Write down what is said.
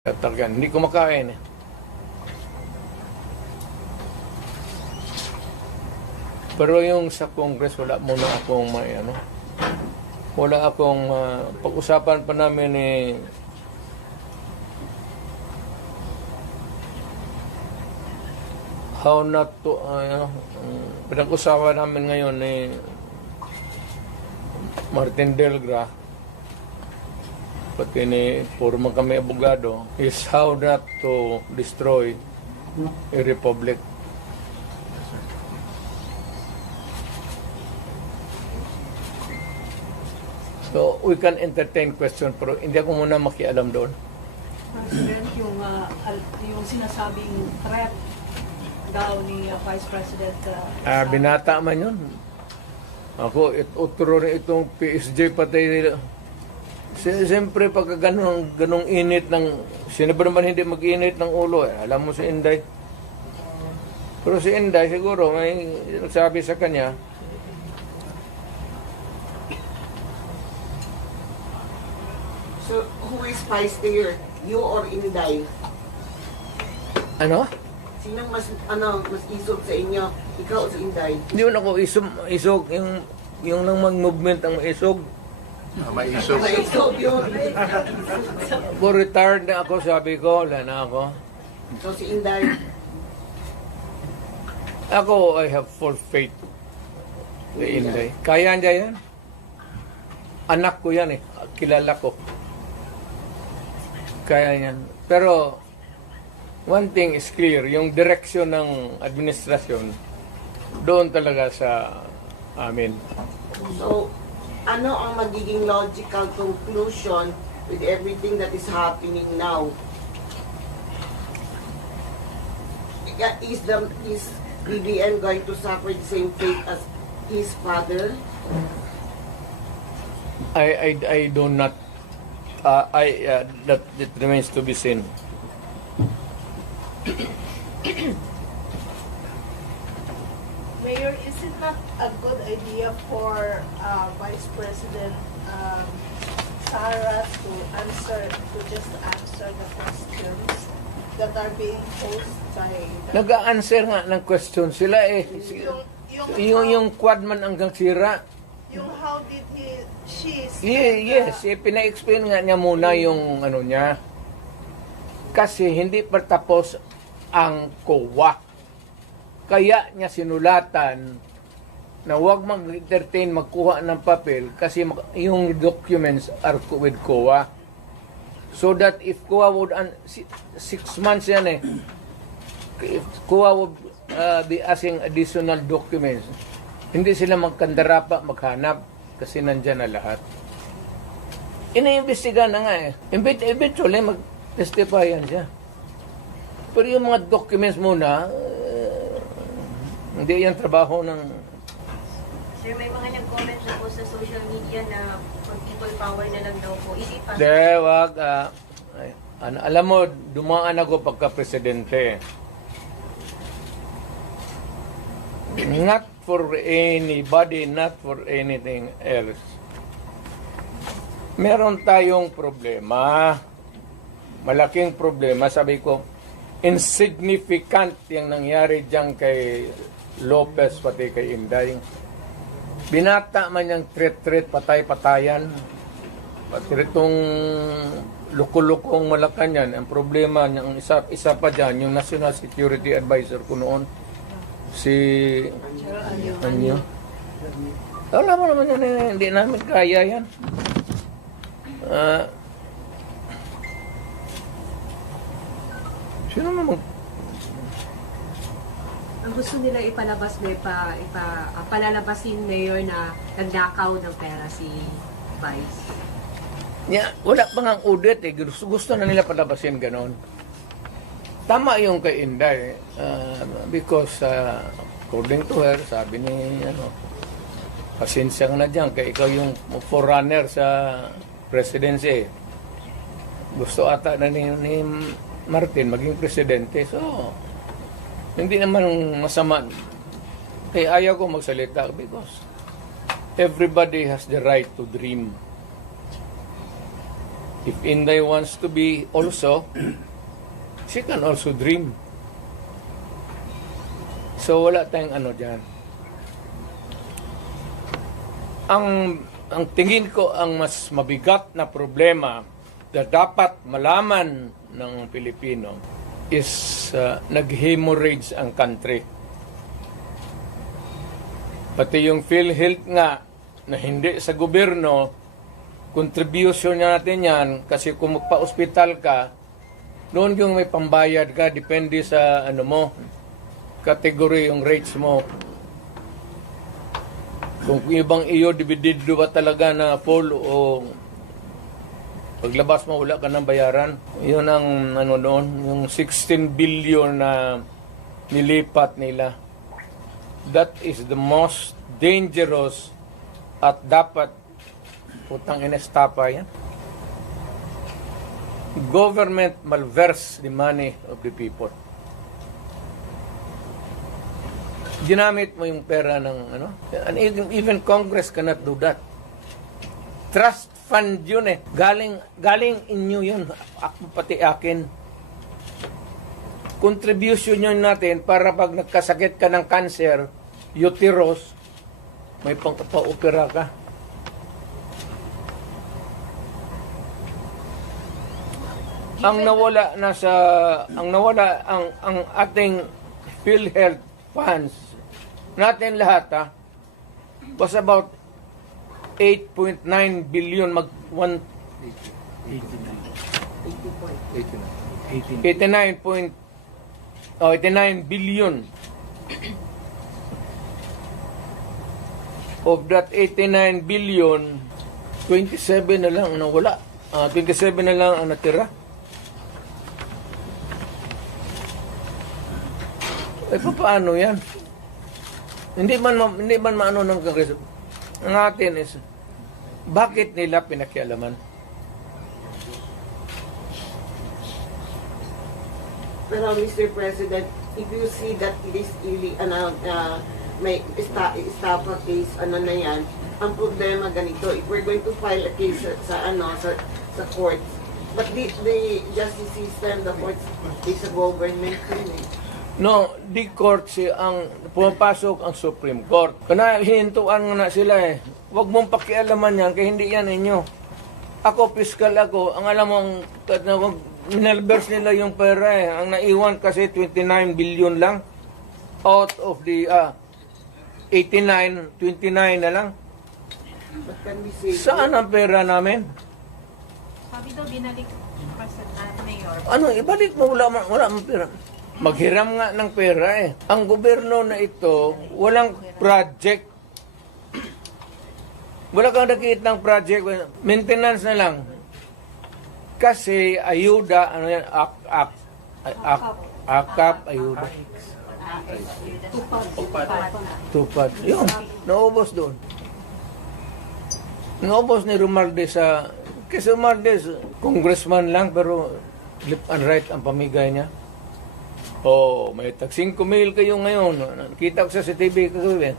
Talagang hindi kumakain eh. Pero yung sa Congress, wala muna akong may ano. Wala akong pag-usapan pa namin eh. How not to, pinag-usapan namin ngayon eh Martin Delgra, pati ni puro kami abogado, is how not to destroy a republic. So, we can entertain question, pero hindi ako muna makialam doon. President, yung sinasabing threat daw ni Vice President Binata man yun. Ako, utro rin itong PSJ patay nila. Siyempre, pagka ganong init ng, sino ba naman hindi mag-init ng ulo? Alam mo si Inday. Pero si Inday, siguro, may nagsabi sa kanya, So, who is spicier? You or Inday? ano? Sinong mas isog sa inyo? Ikaw o si Inday? Hindi mo ako isog, yung nang mag-movement ang maisog. May isog. May isog yun. Kung retired na ako, sabi ko, wala na ako. So, si Inday? Ako, I have full faith kay Inday. Kaya niya yan. Anak ko yan eh. Kilala ko. Kaya yan. Pero, one thing is clear, yung direksyon ng administrasyon, doon talaga sa amin. So, ano ang magiging logical conclusion with everything that is happening now? Is BBM going to suffer the same fate as his father? I do not, that it remains to be seen. Mayor, is it not a good idea for Vice President Sara to just answer the questions that are being posed by the... Nag-a-answer nga ng question sila eh. Yung quad man hanggang sira. Yung how did she Yes, pina-explain nga niya muna yung ano niya. Kasi hindi pa tapos ang COA. Kaya niya sinulatan na huwag mag-entertain, magkuha ng papel kasi yung documents are with COA. So that if COA would, 6 months yan eh, if COA would be asking additional documents, hindi sila magkandarapa, maghanap kasi nandyan na lahat. Iniimbestiga na nga eh. Eventually, mag-testify yan siya. Pero yung mga documents muna, hindi yan trabaho ng... Sir, may mga nag-comment na po sa social media na people power na lang daw po. Is it possible? De, wag. Alam mo, dumaan ako pagka-presidente. Not for anybody, not for anything else. Meron tayong problema. Malaking problema. Sabi ko, insignificant yung nangyari dyan kay Lopez pati kay Inday. Binata man yung threat, patay-patayan. Pati itong luko-lukong Malacanang, ang problema ng isa pa dyan, yung National Security Advisor ko noon, si Anyo. Alam mo naman yan, hindi namin kaya yan. Sino naman? Ang gusto nila ipalabas palalabasin mayor na nagnakaw ng pera si Vice. Wala pa nga audit eh. Gusto na nila palabasin ganon. Tama yung kay Inday. Because according to her, sabi ni pasensya ka na dyan. Kaya ikaw yung forerunner sa presidency. Gusto ata na ni Martin maging presidente. So, hindi naman masama. Kaya ayaw ko magsalita because everybody has the right to dream. If Inday wants to be also, she can also dream. So wala tayong ano dyan. Ang tingin ko ang mas mabigat na problema na dapat malaman ng Pilipino is nag-hemorrhage ang country. Pati yung PhilHealth nga na hindi sa gobyerno, contribution natin yan kasi kung magpa-hospital ka, noon yung may pambayad ka, depende sa ano mo, category yung rates mo. Kung ibang iyo, dividido ba talaga na full o paglabas mo, wala ka ng bayaran. Yun ang ano noon, yung 16 billion na nilipat nila. That is the most dangerous at dapat putang inestapa yan. Government malverse the money of the people. Ginamit mo yung pera ng ano, and even Congress cannot do that. Trust fund yun eh. Galing inyo yun. Pati akin. Contribution yun natin para pag nagkasakit ka ng cancer, uterus, may pang-opera ka. Ang ating PhilHealth funds natin lahat was about 8.9 billion 89 billion. Of that 89 billion, 27 na lang ang nawala. 27 na lang ang natira. Paano yan? Hindi man maano ng Kongreso. Ang atin is, bakit nila pinakialaman? Pero Mr. President, if you see that this really, may estafa case, na yan, ang problema ganito, if we're going to file a case sa courts, but the justice system, the courts, is a government thing. No, di court ang pumapasok ang Supreme Court. Kana hinintuan nga na sila eh. Huwag mong pakialaman yan, kaya hindi yan inyo. Ako, fiscal ako. Ang alam mo, minalverse nila yung pera eh. Ang naiwan kasi 29 billion lang. Out of the 89, 29 na lang. But can we say, Saan ang pera namin? Sabi daw, binalik pa sa mayor. Ano, ibalik mo, wala mang pera. Maghiram nga ng pera eh. Ang gobyerno na ito, walang project. Wala kang nakikita ng project. Maintenance na lang. Kasi ayuda, ano yan, akap, ayuda. Tupad. Yun, naubos doon. Naubos ni Romualdez sa... Kasi Romualdez, congressman lang, pero left and right ang pamigay niya. Oh, may tag 5,000 kayo ngayon. Nakita ko sa TV kagabi.